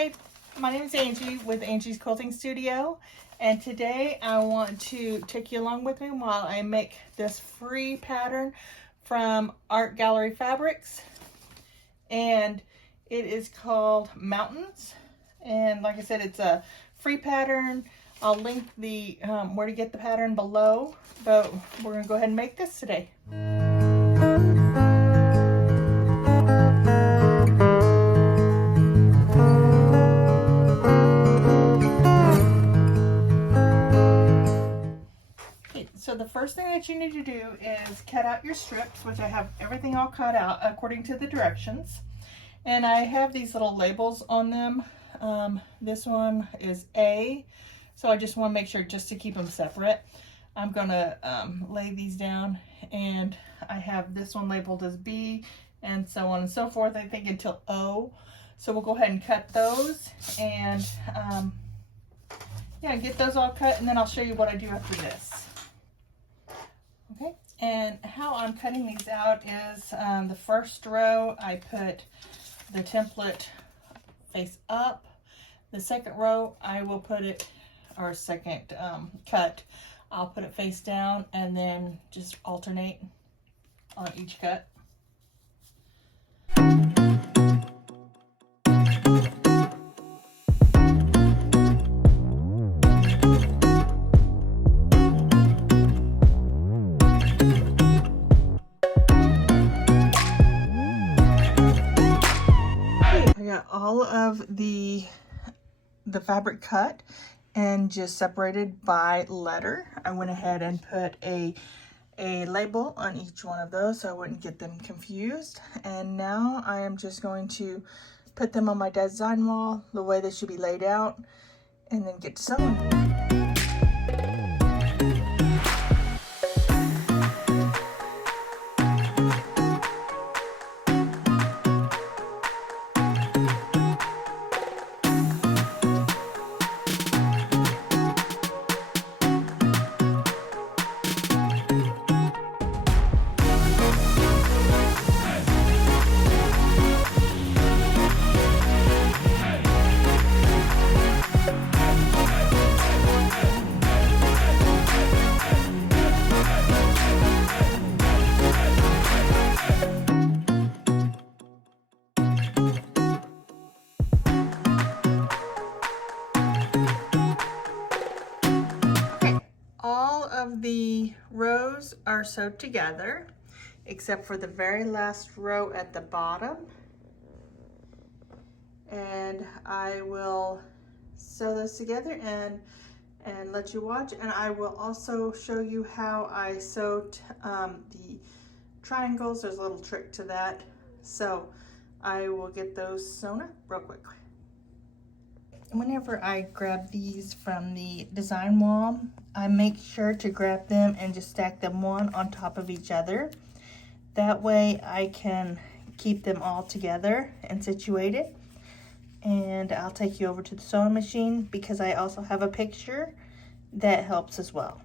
Hi, my name is Angie with Angie's Quilting Studio, and today I want to take you along with me while I make this free pattern from Art Gallery Fabrics, and it is called Mountains. And like I said, it's a free pattern. I'll link the where to get the pattern below, but we're gonna go ahead and make this today. So the first thing that you need to do is cut out your strips, which I have everything all cut out according to the directions. And I have these little labels on them. This one is A, so I just want to make sure just to keep them separate. I'm gonna lay these down, and I have this one labeled as B, and so on and so forth, I think until O. So we'll go ahead and cut those, and yeah, get those all cut, and then I'll show you what I do after this. Okay, and how I'm cutting these out is the first row I put the template face up. The second row I will put it, or second cut, I'll put it face down, and then just alternate on each cut. I got all of the fabric cut and just separated by letter. I went ahead and put a label on each one of those so I wouldn't get them confused. And now I am just going to put them on my design wall the way they should be laid out, and then get to sewing. All of the rows are sewed together except for the very last row at the bottom, and I will sew those together and let you watch. And I will also show you how I sewed the triangles. There's a little trick to that, so I will get those sewn up real quick. Whenever I grab these from the design wall, I make sure to grab them and just stack them one on top of each other. That way I can keep them all together and situated. And I'll take you over to the sewing machine because I also have a picture that helps as well.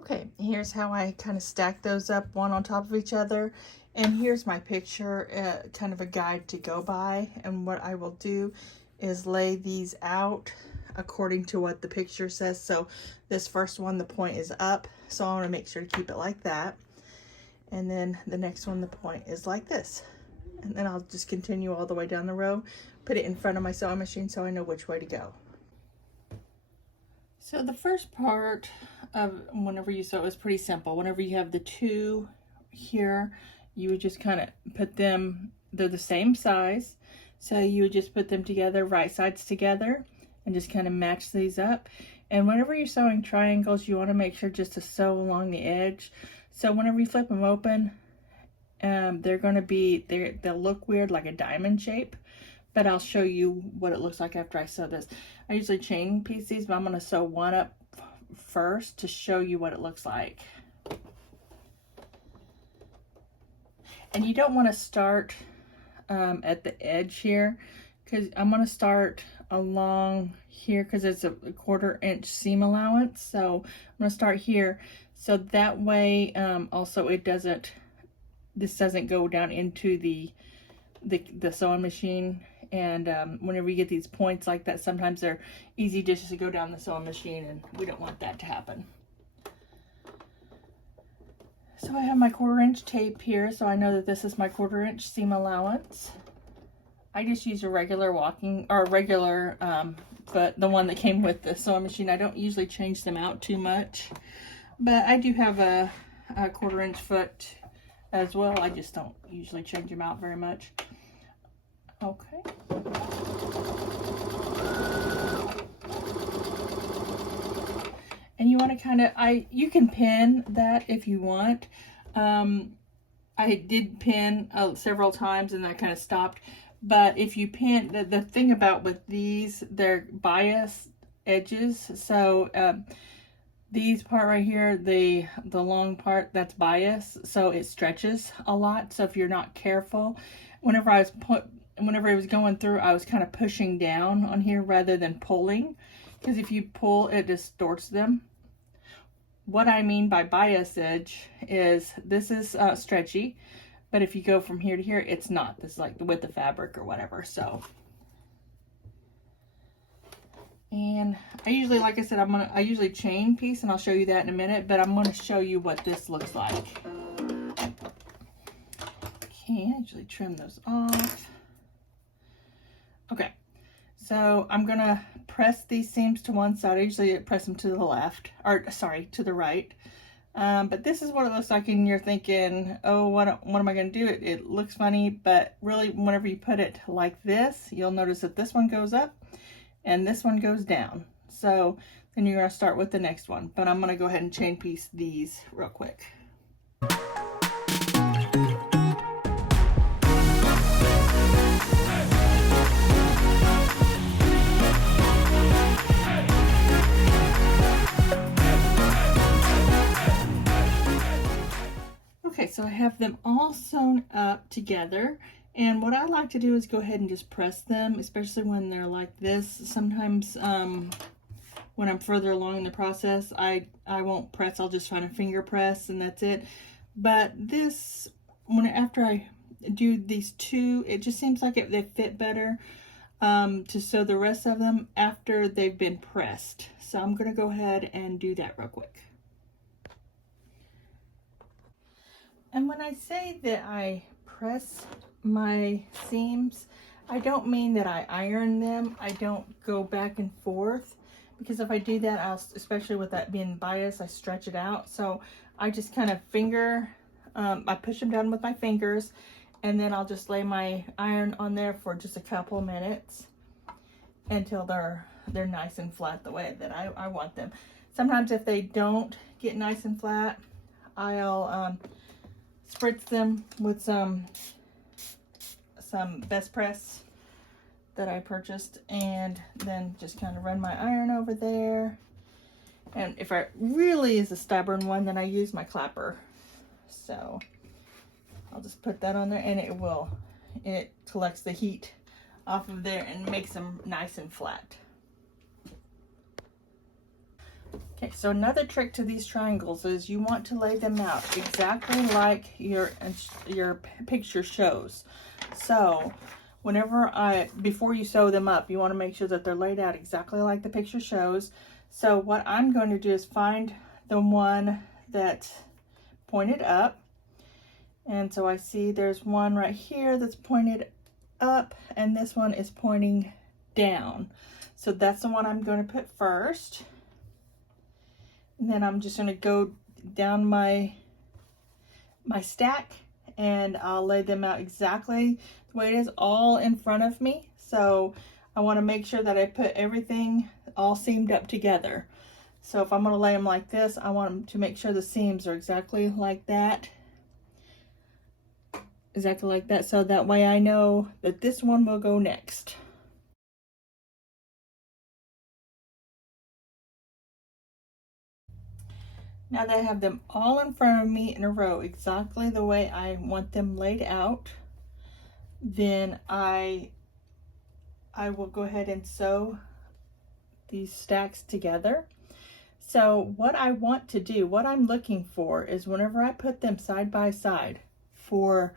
Okay, here's how I kind of stack those up one on top of each other. And here's my picture, kind of a guide to go by. And what I will do is lay these out according to what the picture says. So this first one, the point is up, so I want to make sure to keep it like that. And then the next one, the point is like this. And then I'll just continue all the way down the row, put it in front of my sewing machine so I know which way to go. So the first part of whenever you sew is pretty simple. Whenever you have the two here, you would just kind of put them, they're the same size, so you would just put them together, right sides together, and just kind of match these up. And whenever you're sewing triangles, you want to make sure just to sew along the edge. So whenever you flip them open, they're going to be, they'll look weird like a diamond shape, but I'll show you what it looks like after I sew this. I usually chain piece these, but I'm going to sew one up first to show you what it looks like. And you don't want to start at the edge here, because I'm going to start along here because it's a 1/4 inch seam allowance. So I'm going to start here, so that way also this doesn't go down into the sewing machine And whenever you get these points like that, sometimes they're easy just to go down the sewing machine, and we don't want that to happen. So I have my 1/4 inch tape here, so I know that this is my 1/4 inch seam allowance. I just use a regular regular foot, the one that came with the sewing machine. I don't usually change them out too much, but I do have a 1/4 inch foot as well. I just don't usually change them out very much. Okay. And you want to kind of, you can pin that if you want. I did pin several times and I kind of stopped. But if you pin, the thing about with these, they're bias edges. So these part right here, the long part, that's bias. So it stretches a lot. So if you're not careful, whenever I was going through, I was kind of pushing down on here rather than pulling. Because if you pull, it distorts them. What I mean by bias edge is this is stretchy, but if you go from here to here, it's not. This is like the width of fabric or whatever. So, and I usually, like I said, I usually chain piece, and I'll show you that in a minute, but I'm gonna show you what this looks like. Okay, I usually trim those off. Okay, so I'm gonna press these seams to one side. I usually press them to the left, or sorry, to the right. But this is what it looks like, and you're thinking, oh, what am I going to do? It looks funny, but really, whenever you put it like this, you'll notice that this one goes up and this one goes down. So then you're going to start with the next one. But I'm going to go ahead and chain piece these real quick. Okay, so I have them all sewn up together, and what I like to do is go ahead and just press them, especially when they're like this. Sometimes when I'm further along in the process, I won't press, I'll just try to finger press, and that's it. But this, after I do these two, it just seems like they fit better to sew the rest of them after they've been pressed. So I'm going to go ahead and do that real quick. And when I say that I press my seams, I don't mean that I iron them. I don't go back and forth, because if I do that, especially with that being bias, I stretch it out. So I just kind of I push them down with my fingers, and then I'll just lay my iron on there for just a couple minutes until they're nice and flat the way that I want them. Sometimes if they don't get nice and flat, I'll spritz them with some Best Press that I purchased, and then just kind of run my iron over there. And if I really is a stubborn one, then I use my clapper. So I'll just put that on there, and it collects the heat off of there and makes them nice and flat. Okay, so another trick to these triangles is you want to lay them out exactly like your picture shows. So before you sew them up, you want to make sure that they're laid out exactly like the picture shows. So what I'm going to do is find the one that's pointed up. And so I see there's one right here that's pointed up, and this one is pointing down. So that's the one I'm going to put first. And then I'm just going to go down my stack, and I'll lay them out exactly the way it is, all in front of me. So I want to make sure that I put everything all seamed up together. So if I'm going to lay them like this, I want to make sure the seams are exactly like that. Exactly like that. So that way I know that this one will go next. Now that I have them all in front of me in a row, exactly the way I want them laid out, then I will go ahead and sew these stacks together. So what I want to do, what I'm looking for, is whenever I put them side by side for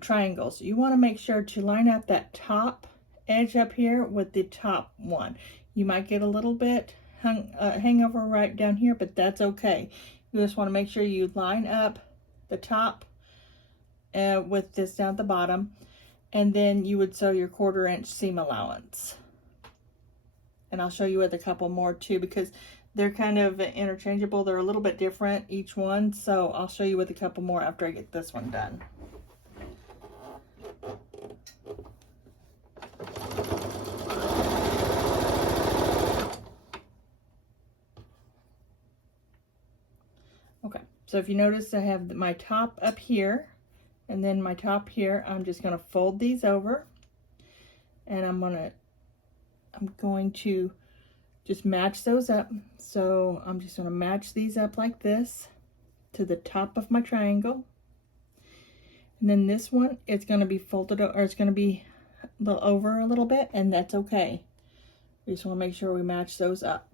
triangles, you want to make sure to line up that top edge up here with the top one. You might get a little bit hangover right down here, but that's okay. You just want to make sure you line up the top with this down at the bottom, and then you would sew your 1/4 inch seam allowance. And I'll show you with a couple more too, because they're kind of interchangeable. They're a little bit different, each one, so I'll show you with a couple more after I get this one done. Okay, so if you notice, I have my top up here and then my top here. I'm just going to fold these over, and I'm going to just match those up. So I'm just going to match these up like this to the top of my triangle. And then this one, it's going to be folded, or it's going to be over a little bit, and that's okay. We just want to make sure we match those up.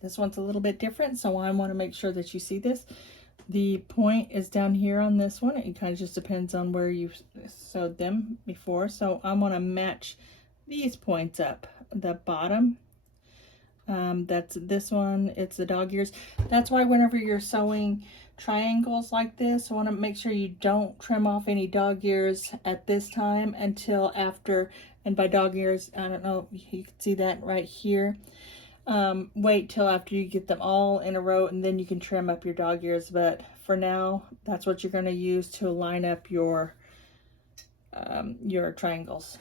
This one's a little bit different, so I want to make sure that you see this. The point is down here on this one. It kind of just depends on where you sewed them before. So I want to match these points up. The bottom, that's this one, it's the dog ears. That's why whenever you're sewing triangles like this, I want to make sure you don't trim off any dog ears at this time until after. And by dog ears, I don't know if you can see that right here. Wait till after you get them all in a row, and then you can trim up your dog ears. But for now, that's what you're going to use to line up your triangles.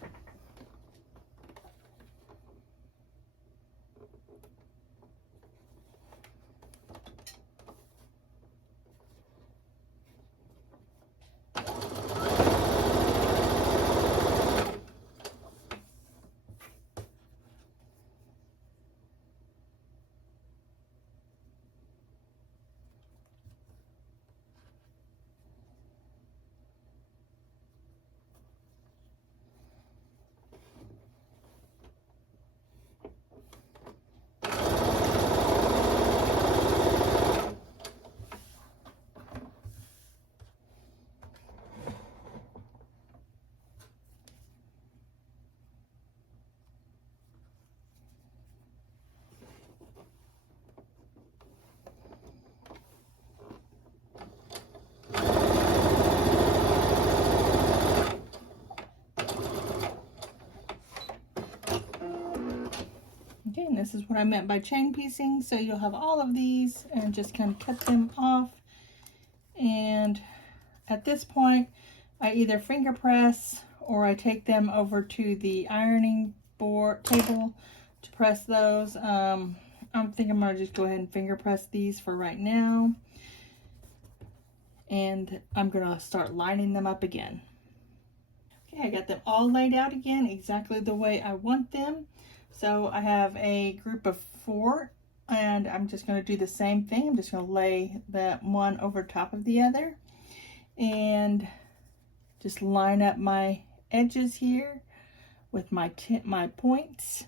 Okay, and this is what I meant by chain piecing. So you'll have all of these and just kind of cut them off. And at this point, I either finger press or I take them over to the ironing board table to press those. I think I'm gonna just go ahead and finger press these for right now. And I'm gonna start lining them up again. Okay, I got them all laid out again exactly the way I want them. So I have a group of 4, and I'm just going to do the same thing. I'm just going to lay that one over top of the other and just line up my edges here with my points,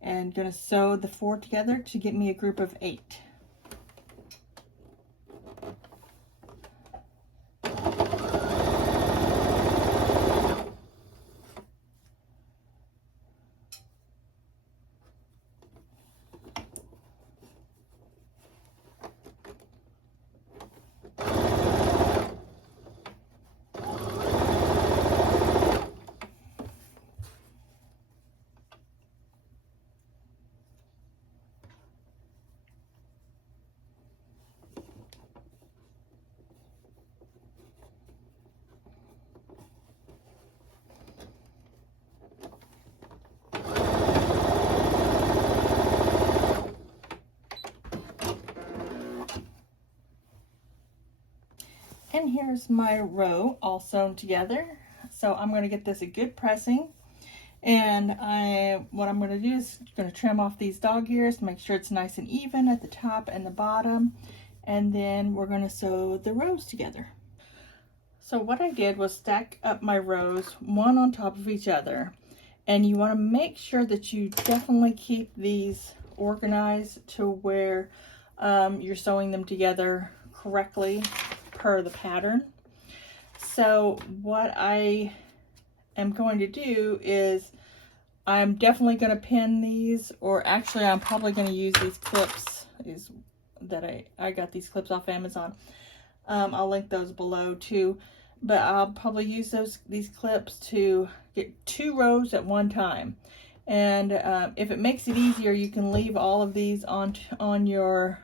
and going to sew the 4 together to get me a group of 8. And here's my row all sewn together. So I'm going to get this a good pressing. And what I'm going to do is going to trim off these dog ears, make sure it's nice and even at the top and the bottom. And then we're going to sew the rows together. So what I did was stack up my rows one on top of each other. And you want to make sure that you definitely keep these organized to where you're sewing them together correctly per the pattern. So what I am going to do is I'm definitely going to pin these, or actually I'm probably going to use these clips that I got these clips off Amazon. I'll link those below too, but I'll probably use these clips to get 2 rows at one time. And if it makes it easier, you can leave all of these on your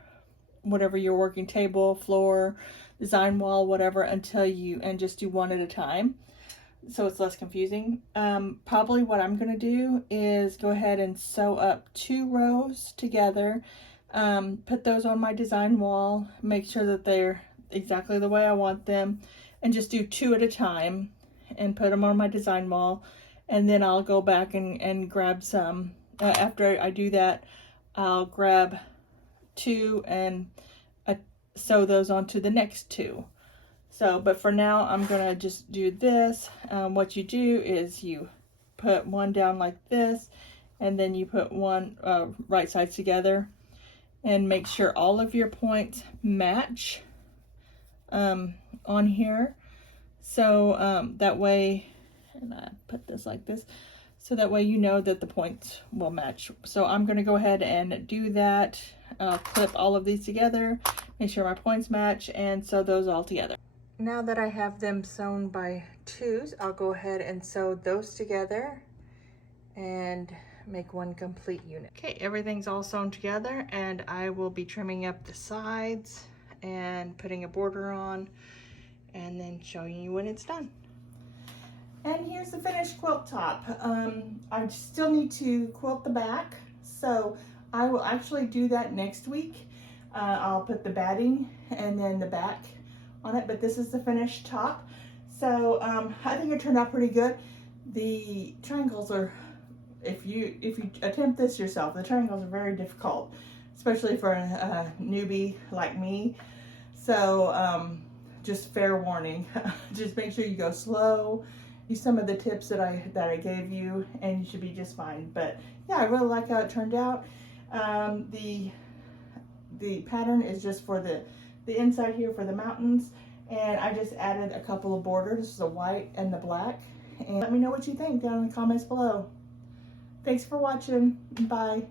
whatever your working table, floor, design wall, whatever, and just do one at a time, so it's less confusing. Probably what I'm going to do is go ahead and sew up 2 rows together, put those on my design wall, make sure that they're exactly the way I want them, and just do 2 at a time and put them on my design wall. And then I'll go back and grab some. After I do that, I'll grab 2 and sew those onto the next 2. So, but for now, I'm gonna just do this. What you do is you put one down like this, and then you put one right sides together, and make sure all of your points match on here. So that way, and I put this like this, so that way you know that the points will match. So I'm gonna go ahead and do that. Clip all of these together, make sure my points match, and sew those all together. Now that I have them sewn by 2s, I'll go ahead and sew those together and make one complete unit. Okay, everything's all sewn together, and I will be trimming up the sides and putting a border on, and then showing you when it's done. And here's the finished quilt top. I still need to quilt the back, so I will actually do that next week. I'll put the batting and then the back on it, but this is the finished top. So I think it turned out pretty good. The triangles are, if you attempt this yourself, the triangles are very difficult, especially for a newbie like me. So just fair warning. Just make sure you go slow. Use some of the tips that I gave you, and you should be just fine. But yeah, I really like how it turned out. The pattern is just for the inside here for the mountains, and I just added a couple of borders, the white and the black. And let me know what you think down in the comments below. Thanks for watching. Bye.